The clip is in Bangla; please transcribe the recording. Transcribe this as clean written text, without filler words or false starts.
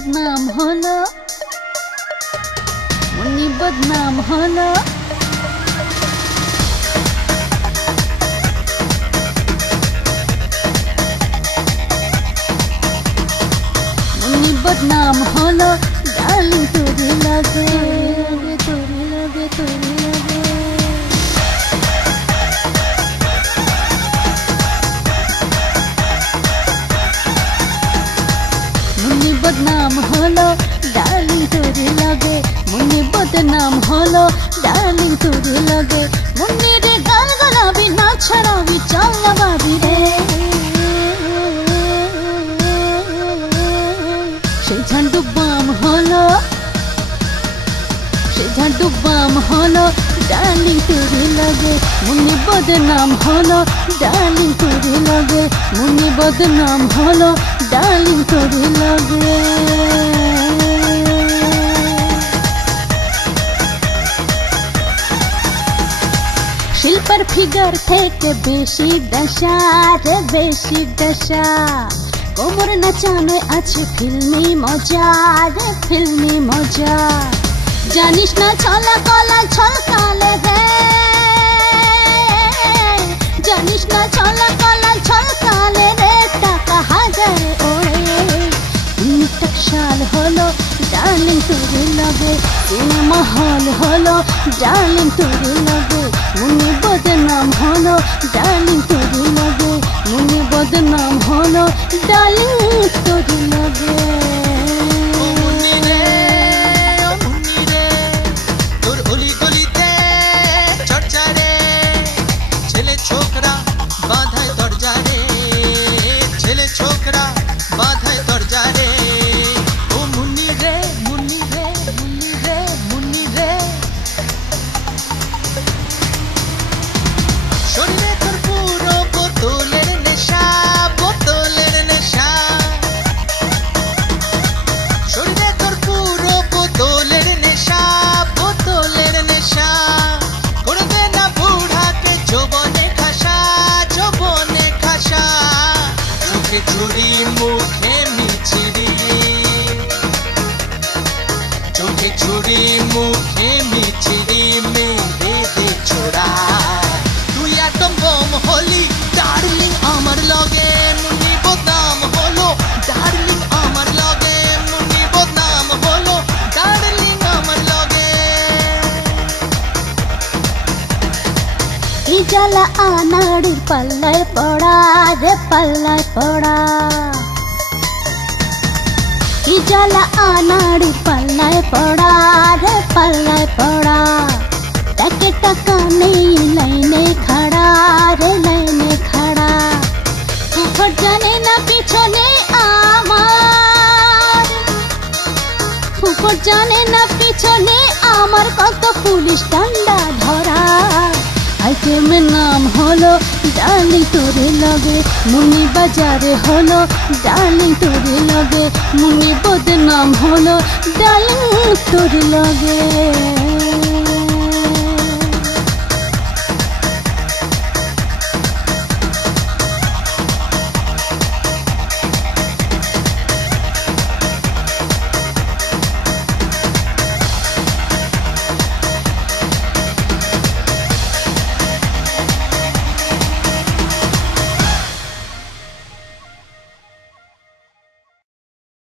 बदनाम हलो मुन्नी बदनाम हलो मुन्नी बदनाम हलो डार्लिंग तोरे लगे तोरे लगे तोरे लगे मुन्नी बदनाम हलो डार्लिंग तोरे लगे मुन्नी बदनाम हलो डार्लिंग तोरे लगे मुन्नी रे गान गाबी ना छड़ाबी चल नबाबी रे से झंडू बाम हलो से झंडू बाम हलो डार्लिंग तोरे लगे मुन्नी बदनाम हलो डार्लिंग तोरे लगे मुन्नी बदनाम हलो डार्लिंग तोरे लगे शिल्पर फिगर থেকে বেশি দশা রে বেশি দশা কোমর নাচানো আছে ফিল্মি মজা রে ফিল্মি মজা জানিস না ছলা কলা ছলকালে রে জানিস না ছলা কলা ছলকালে রে টাকা হাজার ওড়ে টকশাল হলো ডার্লিং তোরে লগে সিনেমা হল হলো ডার্লিং তোরে লগে মুন্নি বদনাম হলো ডার্লিং তোরে লগে মুন্নি বদনাম হলো ডার্লিং তোরে লগে ছুরি মুখে মিছিরি চোখে ছুরি মুখে মিছিরি মেরে দে ছোড়া তুই একদম বম হলি ডার্লিং আমার লগে মুন্নি বদনাম হলো ডার্লিং আমার লগে মুন্নি বদনাম হলো ডার্লিং আমার লগে এই জ্বালা আনাড়ির পাল্লায় পড়া রে পাল্লায় পড়া এই জ্বালা আনাড়ির পাল্লায় পড়া রে পাল্লায় পড়া তাকে টাকা নেই লাইনে খাড়া রে লাইনে খাড়া উপর জানে না পিছনে আমার উপর জানে না পিছনে আমার কত পুলিশ ডান্ডা ধরা आइटम नाम हलो डार्लिंग तोरे लगे मुन्नी बाजारे हलो डार्लिंग तोरे लगे मुन्नी बदनाम हलो डार्लिंग तोरे लगे।